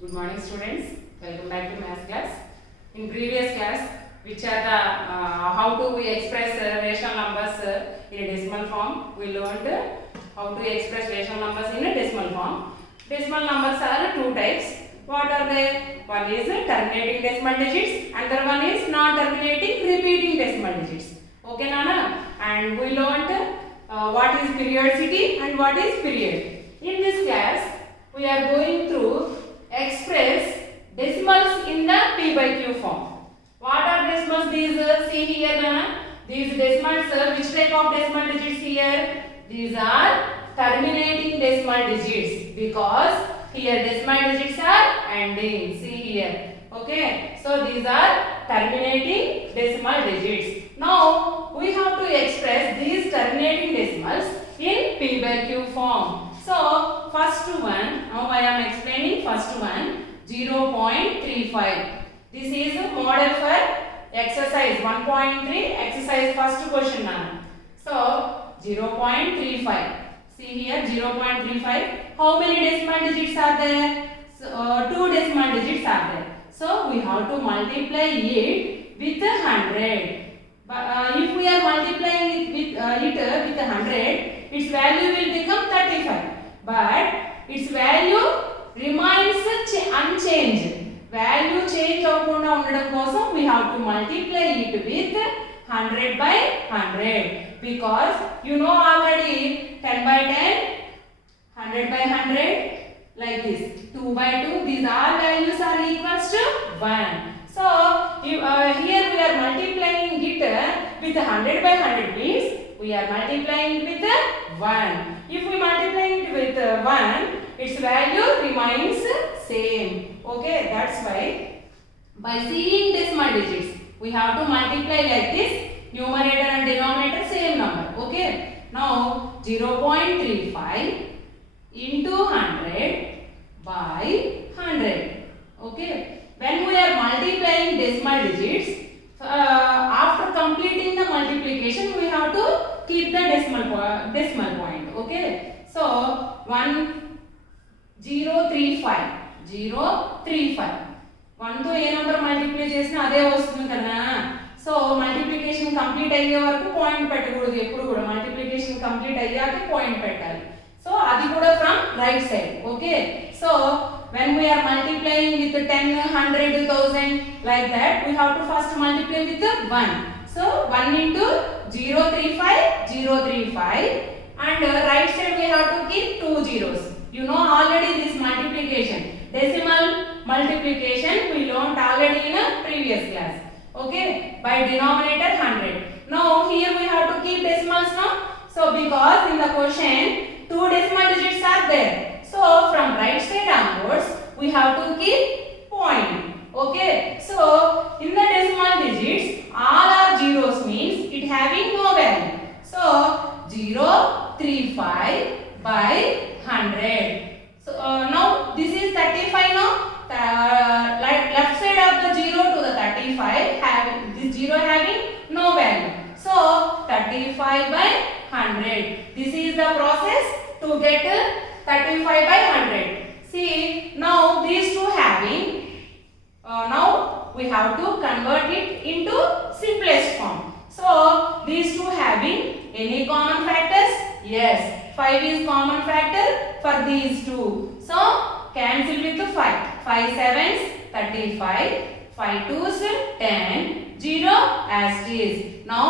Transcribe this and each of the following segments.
Good morning students, welcome back to math class. In previous class, which are the how to we express rational numbers in a decimal form, we learned how to express rational numbers in a decimal form. Decimal numbers are two types. What are they? One is terminating decimal digits, another one is non-terminating repeating decimal digits. Okay, Nana? And we learned what is periodicity and what is period. In this class, we are going through express decimals in the p by q form. What are decimals? These see here, Nana. These decimals, which type of decimal digits here? These are terminating decimal digits because here decimal digits are ending. See here. Okay. So these are terminating decimal digits. Now we have to express these terminating decimals in p by q form. So first one, now I am explaining first one, 0.35. This is a model for exercise 1.3, exercise first question now. So 0.35. See here 0.35. How many decimal digits are there? So, 2 decimal digits are there. So we have to multiply it with 100. But if we are multiplying it with 100, its value will become 35. But its value remains unchanged. Value change avukunda undadam kosam we have to multiply it with 100 by 100 because you know already 10 by 10, 100 by 100 like this. 2 by 2, these all values are equals to 1. So here we are multiplying it with 100 by 100 means we are multiplying it with 1. If we multiply it with 1, its value remains same. Okay, that's why by seeing decimal digits, we have to multiply like this. Numerator and denominator same number. Okay. Now 0.35 into 100 by 100. Okay. When we are multiplying decimal digits, after completing the multiplication, we have to keep the decimal point. Okay. So 0.35. 1 తో ఏ number multiply చేసినా అదే వస్తుంది కదా. So multiplication complete అయ్యే వరకు point పెట్టకూడదు. ఎప్పుడు కూడా మల్టిప్లికేషన్ కంప్లీట్ అయ్యాక పాయింట్ పెట్టాలి. సో అది కూడా from right side. Okay. So when we are multiplying with 10, 100, 1000 like that, we have to first multiply with 1. So 1 into 0.35 and right side we have to keep 2 zeros. You know already this multiplication, decimal multiplication we learned already in a previous class. Okay, by denominator 100. Now here we have to keep decimals now. So because in the question 2 decimal digits are there. So from right side onwards we have to keep point. Okay, so in the decimal digits all are zeros means it having no value. So 0.35 by 100. So now this is 35 now. Left side of the 0 to the 35 having this 0 having no value. So 35 by 100. This is the process to get 35 by 100. See now these two having now we have to convert it into simplest form. So these two having any common factors? Yes, 5 is common factor for these two. So cancel with 5. 5 sevens 35, 5 twos 10, 0 as it is. Now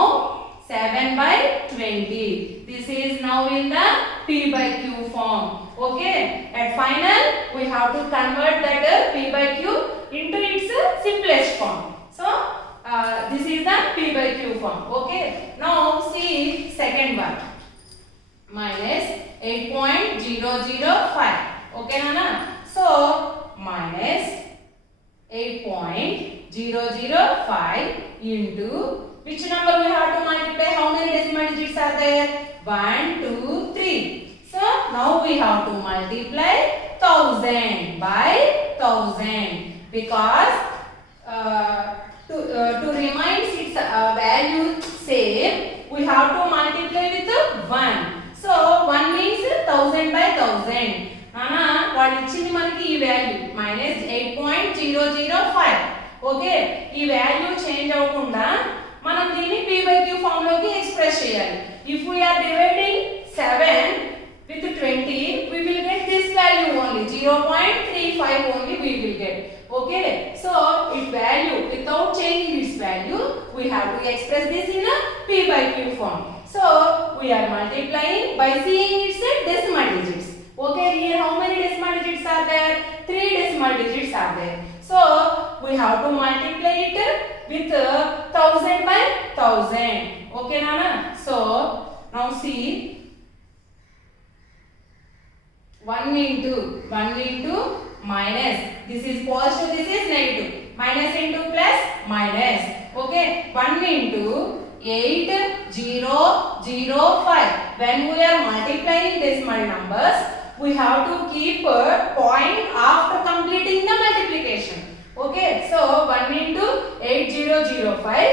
7 by 20. This is now in the p by q form. Okay. At final we have to convert that p by q into its simplest form. So this is the p by q form. Okay. Now see second one. Minus 8.005. Okay, Nana. So minus 8.005 into which number we have to multiply? How many decimal digits are there? 1, 2, 3. So now we have to multiply 1000 by 1000 because to remind its value same, we have to multiply with 1. So 1 means 1000 by 1000. Nana, వాడు ఇచ్చింది మనకి ఈ value -8.005. Okay, ఈ value change అవ్వకుండా మనం దీన్ని p by q form లోకి express చేయాలి. If we are dividing 7 with 20, we will get this value only, 0.35 only we will get. Okay, so its value, without changing its value, we have to express this in a p by q form. So we are multiplying by seeing its decimal digits. Okay, here how many decimal digits are there? 3 decimal digits are there. So we have to multiply it with 1000 by 1000. Okay, Nana? So now see, 1 into minus, this is positive, this is negative, minus into plus minus. Okay, 1 into 8005. When we are multiplying decimal numbers, we have to keep a point after completing the multiplication. Okay, so 1 into 8005.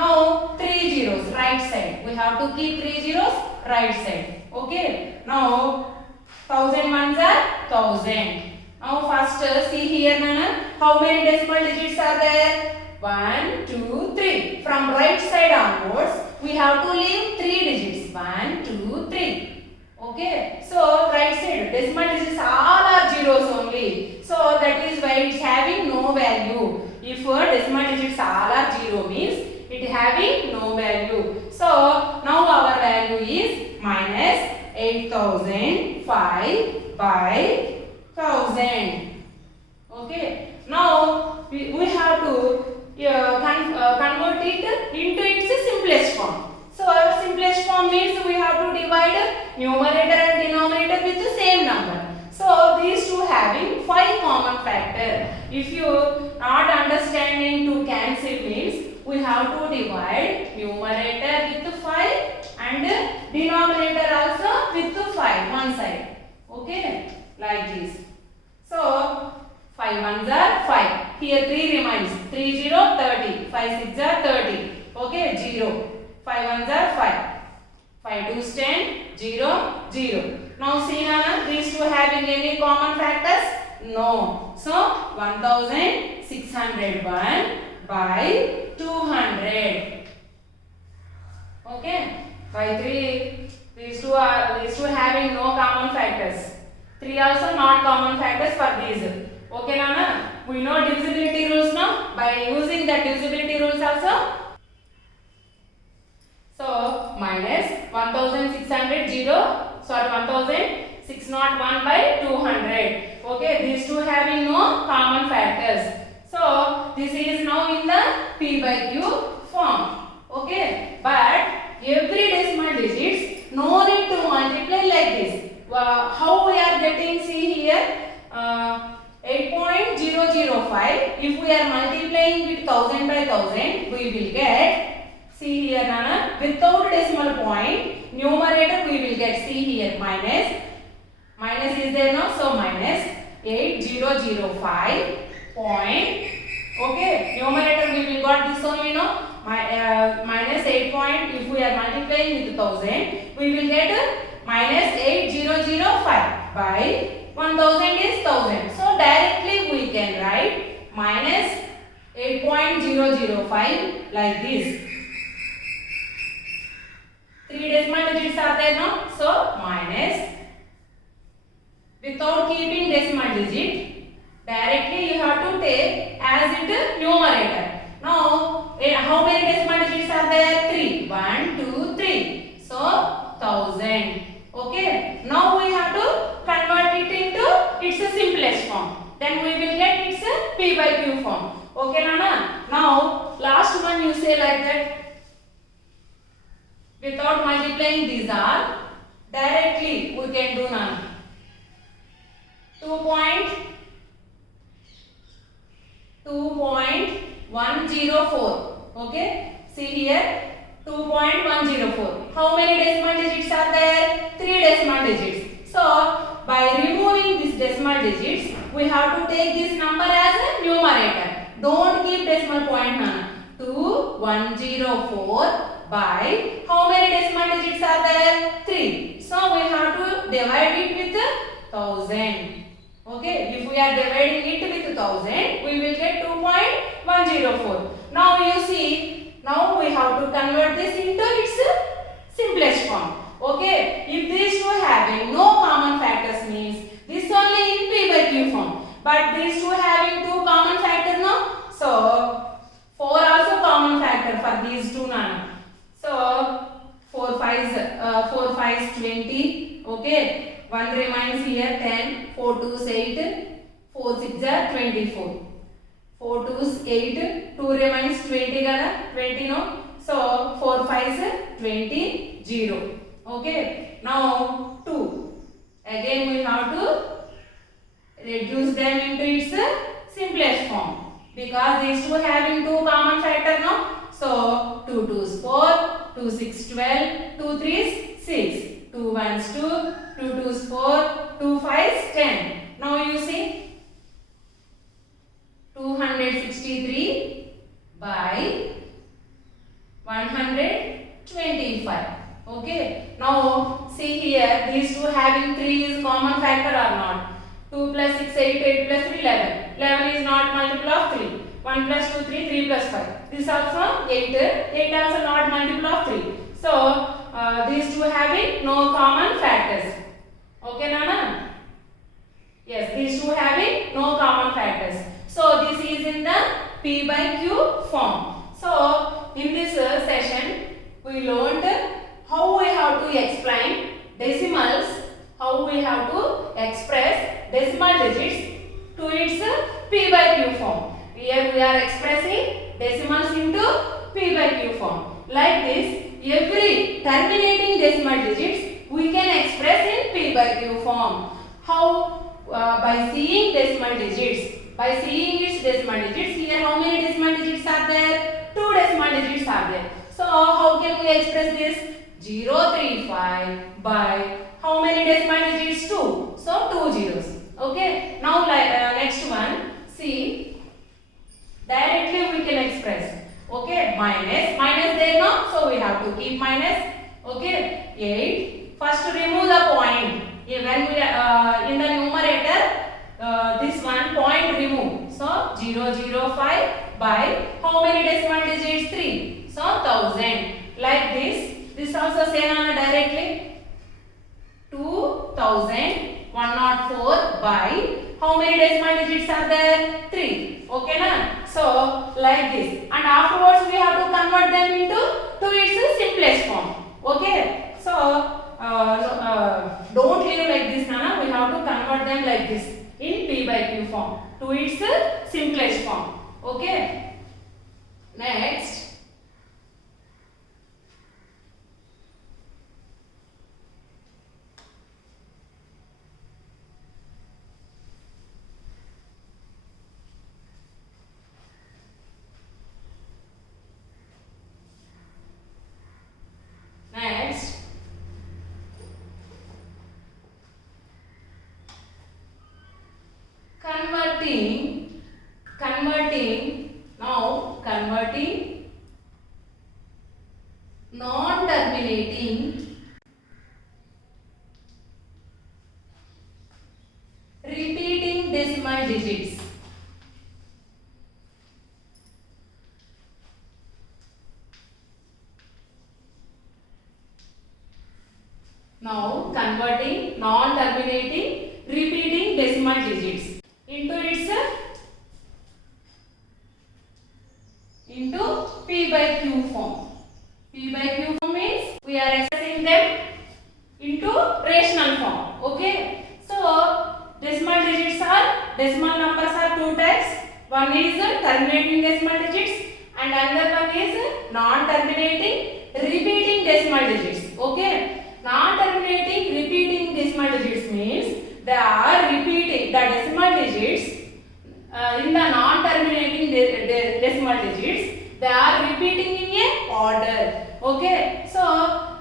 Now 3 zeros right side, we have to keep 3 zeros right side. Okay, now 1000 ones are 1000. Now first see here, Nana, how many decimal digits are there? 1 2 3. From right side onwards we have to leave 3 digits, 1 2 3. Okay, so right side decimal digits all are zeros only, so that is why it's having no value. If decimal digits all are zero means it having no value. So now our value is minus 8005 by 1000. Okay, now we have to convert it into its simplest form. So our simplest form means we have to divide numerator and denominator with the same number. So these two having 5 common factor. If you not understanding to cancel means we have to divide numerator with 5 and denominator also with 5 one side. Okay, like this. So 5 ones are 5. Here 3 remains. 3 0 30. 5 6 are 30. Okay, 0. 5 ones are 5. 5 2s 10. 0 0. Now see, Nana, these two having any common factors? No. So 1601 by 200. Okay, by 3. These two having no common factors. 3 also not common factors for these. Okay, Nana, we know divisibility rules now. By using the divisibility rules also, so minus 1601 by 200. Okay, these two having no common factors. So this is now in the p by q form. Okay, but every decimal digits no need to multiply like this. How we are getting? See here, 8.005. If we are multiplying with 1000 by 1000, we will get, see here, Nana, without decimal point, numerator we will get, see here, minus is there now, so minus 8005 point. Okay, numerator we will got this only, no, minus 8 point. If we are multiplying with 1000, we will get minus 8005 by 1000 is 1000. So directly we can write minus 8.005 like this. 3 decimal digits are there now, so minus, without keeping decimal digit, directly you have to take as it numerator. Now how many decimal digits are there? 3. 1 2 3. So 1000. Okay, now we have to convert it into its simplest form. Then we will get its p by q form. Okay, Nana. Now last one you say like that. Without multiplying these are, directly we can do, Nana. 2.104. Okay, see here, 2.104. How many decimal digits are there? 3 decimal digits. So by removing these decimal digits, we have to take this number as a numerator. Don't keep decimal point, Nana. 2104 by how many decimal digits are there? 3. So we have to divide it with 1000. Okay, if we are dividing it with 1000, we will get 2.104. Now you see, now we have to convert this into its simplest form. Okay, if these two having no common factors means this only in P by Q form. But these two having two common factors, no? So 4 also common factor for these two now. So 4 5s 20. Okay. 1 remains here 10, 4 2s 8, 4 6 are 24. 4 2s 8, 2 remains 20 kada, 20 no. So 4 5s 20, 0. Okay. Now 2. Again we have to reduce them into its simplest form because these two having two common factor no. So 2 2s 4, 2 6 12, 2 3s 6. 2 1s 2, 2 2s 4, 2 5s 10. Now you see 263 by 125. Okay. Now see here these two having 3 is common factor or not. 2 plus 6 8, 8 plus 3 11. 11 is not multiple of 3. 1 plus 2 3, 3 plus 5. This also 8. 8 also not multiple of 3. So these two having no common factors. Okay, Nana? Yes, these two having no common factors. So this is in the P by Q form. So in this session we learned how we have to explain decimals, how we have to express decimal digits to its P by Q form. Here we are expressing decimals into P by Q form. Like this, every terminating decimal digits we can express in P by Q form. How? By seeing decimal digits. By seeing its decimal digits, here how many decimal digits are there? 2 decimal digits are there. So how can we express this? 035 by how many decimal digits? 2. So 2 zeros. Okay. Now next one. See, directly we can express. Okay, minus there no, so we have to keep minus. Okay, 8. First remove the point. When we in the numerator, this one point remove. So 005 by how many decimal digits? 3. So 1000. Like this. This also say directly 2104 by how many decimal digits are there? 3. Okay na? So like this, and afterwards we have to convert them into its simplest form. Okay. So don't leave like this, Nana. We have to convert them like this in P by Q form to its simplest form. Okay. Next. Next, converting non-terminating repeating decimal digits. Now converting non-terminating repeating decimal digits into its P by Q form. P by Q form means we are expressing them into rational form. Okay. So decimal numbers are 2 types. One is terminating decimal digits and another one is non-terminating repeating decimal digits. Okay. Non-terminating repeating decimal digits means they are repeating the decimal digits in the non-terminating decimal digits. They are repeating in a order. Okay. So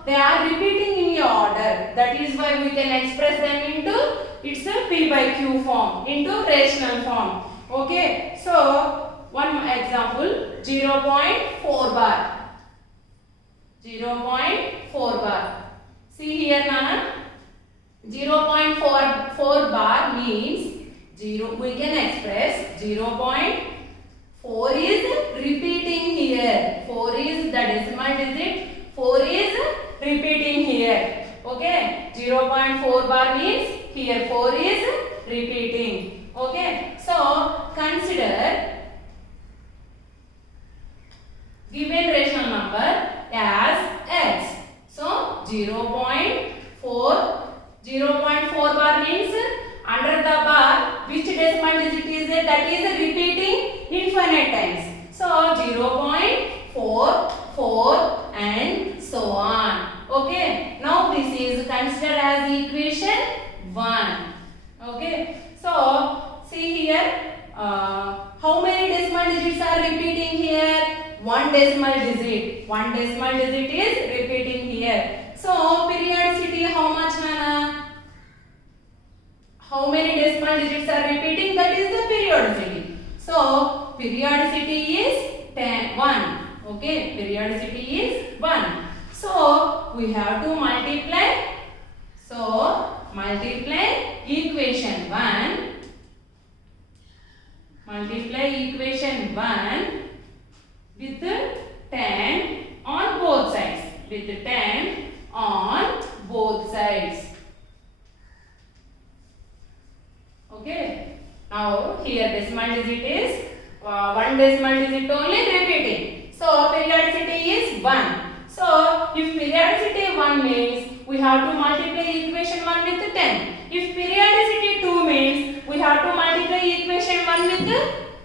they are repeating in a order. That is why we can express them into its P by Q form, into rational form. Okay. So one example, 0.4 bar. 0.4 bar. See here, Nana. 0.4 bar means 0. We can express 0.4 is repeating here. 4 is the decimal digit. 4 is repeating here. Okay. 0.4 bar means here 4 is repeating. Okay. So consider given rational number as x. So 0.4 bar means under the bar which decimal digit is it? That is repeating infinite times. So 0.4, 4 and so on. Okay. Now this is considered as equation 1. Okay. So see here how many decimal digits are repeating here? One decimal digit. One decimal digit is repeating here. So periodicity how much, Nana? How many decimal digits are repeating? That is the periodicity. So periodicity is 1. Okay, periodicity is 1. So we have to multiply. So multiply equation 1. Multiply equation 1 with 10 on both sides. With 10 on both sides. Okay. Now here decimal digit is one decimal digit only repeating. So periodicity is 1. So if periodicity 1 means we have to multiply equation 1 with 10. If periodicity 2 means we have to multiply equation 1 with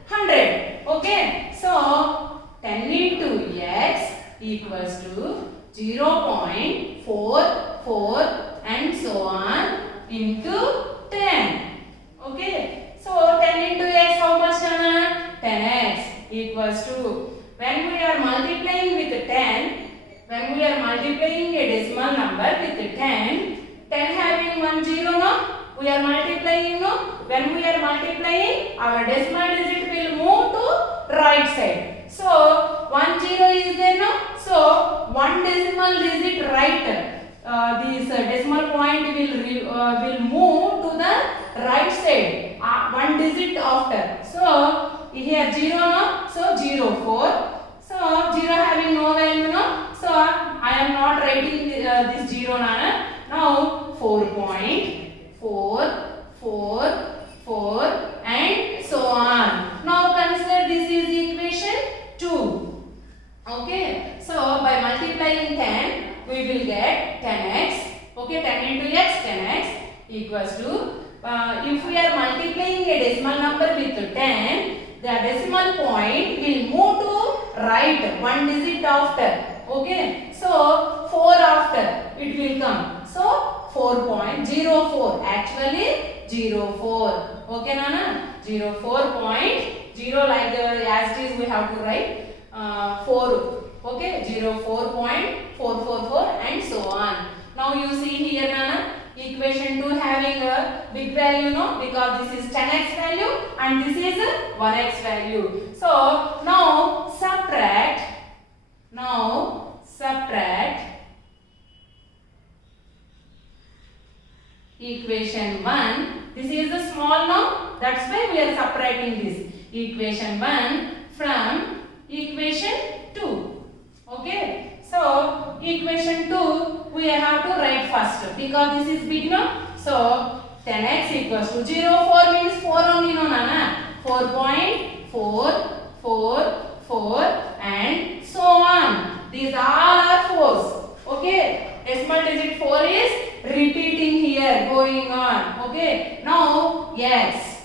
100. Okay. So 10 into x equals to 0.44 and so on into 10. Okay. So 10 into x how much, Nana? 10x equals to, when we are multiplying with 10, when we are multiplying a decimal number with 10 having 1 0, no? We are multiplying, no? When we are multiplying, our decimal digit will move to right side. So 1 0 is there, no? So one decimal digit right. This decimal point will move to the right side. One digit after. So here 0, no? So 0 4. So 0 having no value, no? So I am not writing this 0, Nana. Now 4.444 and so on. Now consider this is equation 2. Okay. So by multiplying 10 we will get 10x. Okay, 10 into x 10x equals to if we are multiplying a decimal number with 10, the decimal point will move to right one digit after. Okay, so 4 after it will come. So 4.04 actually 04. Okay, Nana? 04.0 like as it is we have to write 4. Okay, 04.444 and so on. Now you see here, Nana, equation 2 having a big value, no? Because this is 10x value and this is 1x value. So now subtract equation 1. This is a small now, that's why we are subtracting this equation 1 from equation 2. Okay, so equation 2 we have to write first because this is big, no? So 10x equals to 04 means 4 only, no, Nana? 4.444 and so on. These all are 4s. Okay, decimal digit 4 is repeating here, going on. Okay, now x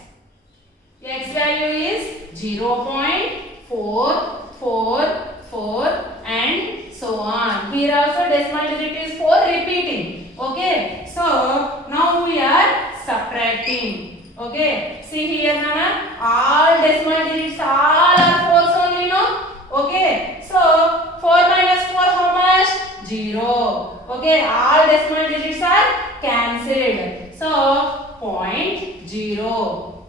value is 0.444 and so on. Here also decimal digit is 4 repeating. Okay, so now we are subtracting. Okay, see here, Nana, all decimal digits all are 4s only, no? Okay, so 4 minus 4 how much? 0. Okay, all decimal digits are cancelled. So 0.0.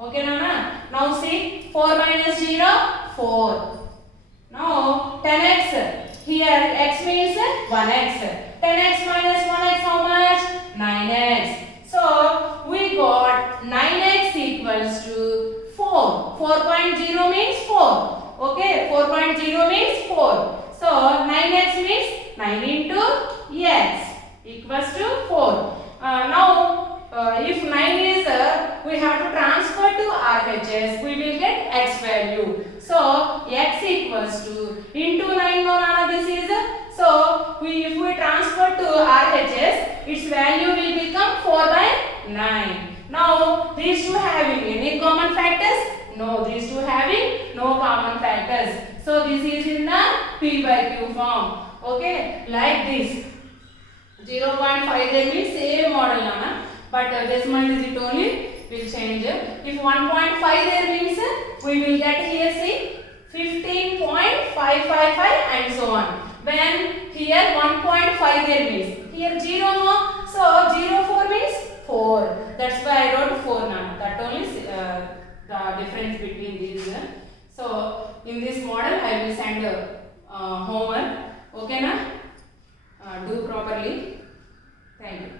Okay, Nana? Now see 4 minus 0, 4. Now 10x. Here x means 1x. 10x minus 1x how much? 9x. So we got 9x equals to 4. 4.0 means 4. Okay, 4.0 means 4. So 9x means 9 into x equals to 4. Now if 9 is we have to transfer to RHS, we will get x value. So x equals to into 9 no, this is so if we transfer to RHS, its value will become 4 by 9. Now these two having any common factors? No, these two having no common factors. So this is in the P by Q form. Okay, like this. 0.5 there means same model nana, but decimal digit only will change. If 1.5 there means we will get here see 15.555 and so on. When here 1.5 there means here 0 no, so 04 means 4. That's why I wrote 4 now. That only the difference between these. So in this model I will send homework. Okay na? Do properly. Thank you.